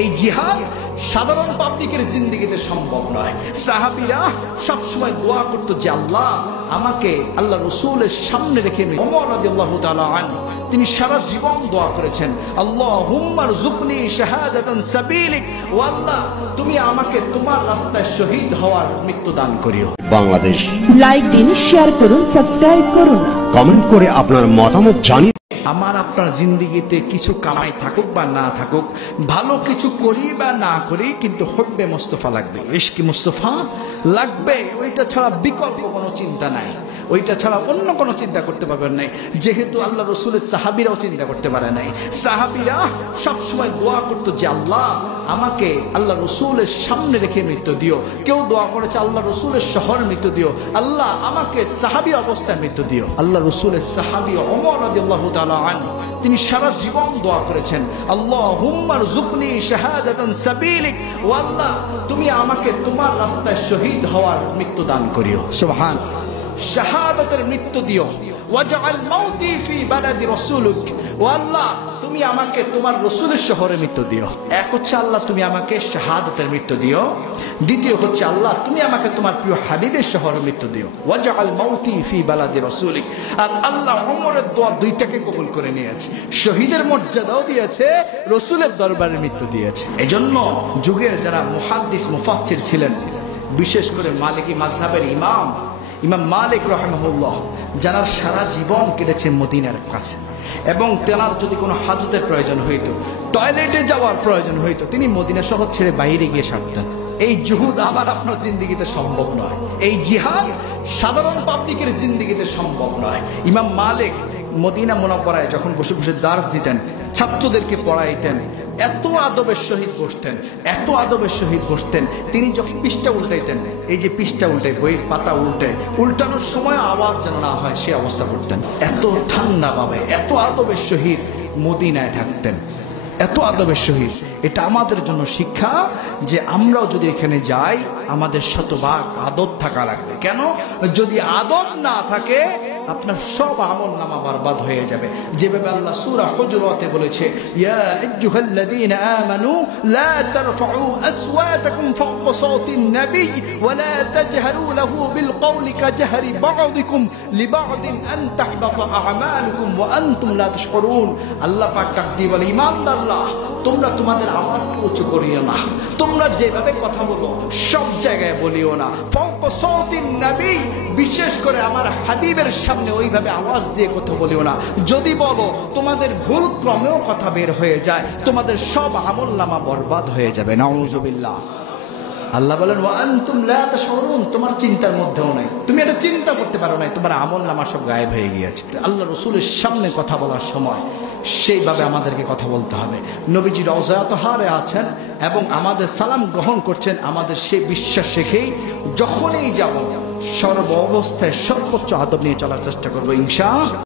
এই জিহাদ সাধারণ পাবলিকের জিন্দেগিতে সম্ভব নয়। সাহাবীরা সবসময় দোয়া করতো যে আল্লাহ আমাকে আল্লাহ রাসূলের সামনে রেখে নিন। ওমর রাদিয়াল্লাহু তাআলা আনহু তিনি সারা জীবন দোয়া করেছেন, আল্লাহুম্মা রযুকনি শাহাদাতান সাবিলিক, ও আল্লাহ তুমি আমাকে তোমার রাস্তায় শহীদ হওয়ার মৃত্যু দান করিও। বাংলাদেশ লাইক দিন, শেয়ার করুন, সাবস্ক্রাইব করুন, কমেন্ট করে আপনার মতামত জানিয়ে আমার আপনার জিন্দেগিতে কিছু কামাই থাকুক বা না থাকুক, ভালো কিছু করি বা না করি, কিন্তু হুব্বে মুস্তাফা লাগবে, ইশকে মুস্তাফা লাগবে। ওইটা ছাড়া বিকল্প কোনো চিন্তা নাই, ওইটা ছাড়া অন্য কোনো চিন্তা করতে পারবেন নাই। যেহেতু আল্লাহ রসুলের সাহাবীরাও চিন্তা করতে পারে নাই। সাহাবীরা সবসময় দোয়া করতো যে আল্লাহ আমাকে আল্লাহ রসুলের সামনে রেখে মৃত্যু দিও। কেউ দোয়া করেছে আল্লাহ রসুলের শহরে মৃত্যু দিও, আল্লাহ আমাকে সাহাবী অবস্থায় মৃত্যু দিও। আল্লাহ রসুলের সাহাবী ওমর রাদিয়াল্লাহু তাআলা আনহু তিনি সারা জীবন দোয়া করেছেন, আল্লাহুম্মা রযুকনি শাহাদাতান সাবিলিক, ও আল্লাহ তুমি আমাকে তোমার রাস্তায় শহীদ হওয়ার মৃত্যু দান করিও। সুবহান, শাহাদাতের মৃত্যু দিও। ওয়াজআল মাউতি ফি বালাদি রাসূলিক, ও আল্লাহ তুমি আমাকে তোমার রাসূলের শহরে মৃত্যু দিও। এক হচ্ছে আল্লাহ তুমি আমাকে শাহাদাতের মৃত্যু দিও, দ্বিতীয় হচ্ছে আল্লাহ তুমি আমাকে তোমার প্রিয় হাবিবের শহরে মৃত্যু দিও। ওয়াজআল মাউতি ফি বালাদি রাসূলিক। আর আল্লাহ ওমরের দোয়া দুইটাকে কবুল করে নিয়েছে, শহীদের মর্যাদাও দিয়েছে, রাসূলের দরবারে মৃত্যু দিয়েছে। এজন্য যুগের যারা মুহাদ্দিস মুফাসসির ছিলেন, বিশেষ করে মালিকি মাযহাবের ইমাম মালিক রাহিমাহুল্লাহ, যারা সারা জীবন কেটেছে মদিনার কাছে, এবং তেনার যদি কোনো হাজতের প্রয়োজন হইতো, টয়লেটে যাওয়ার প্রয়োজন হইতো, তিনি মদিনা শহর ছেড়ে বাইরে গিয়ে সারতেন। এই জুহুদ আমার আপনার জিন্দেগিতে সম্ভব নয়। এই জিহাদ সাধারণ পাবলিকের জিন্দেগিতে সম্ভব নয়। ইমাম মালিক মদিনা মুনাওয়ারায় যখন বসে বসে দার্স দিতেন, ছাত্রদেরকে পড়াইতেন, এত আদবের সহিত বসতেন, এত আদবের সহিত বসতেন। তিনি যখন পৃষ্ঠা উল্টাইতেন, এই যে পৃষ্ঠা উল্টাই, বইয়ের পাতা উল্টানোর সময় আওয়াজ যেন না হয় সে অবস্থা করতেন। এত ঠান্ডা ভাবে, এত আদবের সহিত মদিনায় থাকতেন, এত আদবের সহিত। এটা আমাদের জন্য শিক্ষা যে আমরাও যদি এখানে যাই, আমাদের শতভাগ আদব থাকা লাগবে। কেন? যদি আদব না থাকে আপনার সব আমল নামা বরবাদ হয়ে যাবে। যেভাবে আল্লাহ সূরা হুজুরাতে বলেছে, ইয়া আইয়ুহাল্লাযীনা আমানু লা তারফাউ আসওয়াতাকুম ফাওকা সাওতিন নবী ওয়া লা তাজহারু লাহু বিল কওলি কাজহরি বা'দিকুম লিবা'দিন আন তাহবাতা আমালুকুম ওয়া আনতুম লা তাশউরুন। আল্লাহ পাক ডাক দিয়ে বলে, ঈমানদাররা তোমরা তোমাদের আওয়াজকে উঁচু করিও না, তোমরা যেভাবে কথা বলো সব জায়গায় বলিও না। ফাওকা সাওতিন নবী, বিশেষ করে আমার হাবিবের সামনে ওইভাবে আওয়াজ দিয়ে কথা বলিও না। যদি বলো তোমাদের ভুল ক্রমেও কথা বের হয়ে যায়, তোমাদের সব আমলনামা বরবাদ হয়ে যাবে। নাউযুবিল্লাহ। আল্লাহ বলেন, ওয়া আনতুম লা তাশউরুন, তোমার চিন্তার মধ্যেও নাই, তুমি এটা চিন্তা করতে পারো না, তোমার আমলনামা সব গায়েব হয়ে গিয়েছে। আল্লাহ রাসূলের সামনে কথা বলার সময় সেইভাবে আমাদেরকে কথা বলতে হবে। নবীজি রওজা তাহারে আছেন এবং আমাদের সালাম গ্রহণ করছেন, আমাদের সেই বিশ্বাস রেখেই যখনই যাব সর্ব অবস্থায় সর্বোচ্চ আদব নিয়ে চলার চেষ্টা করবো ইনশাআল্লাহ।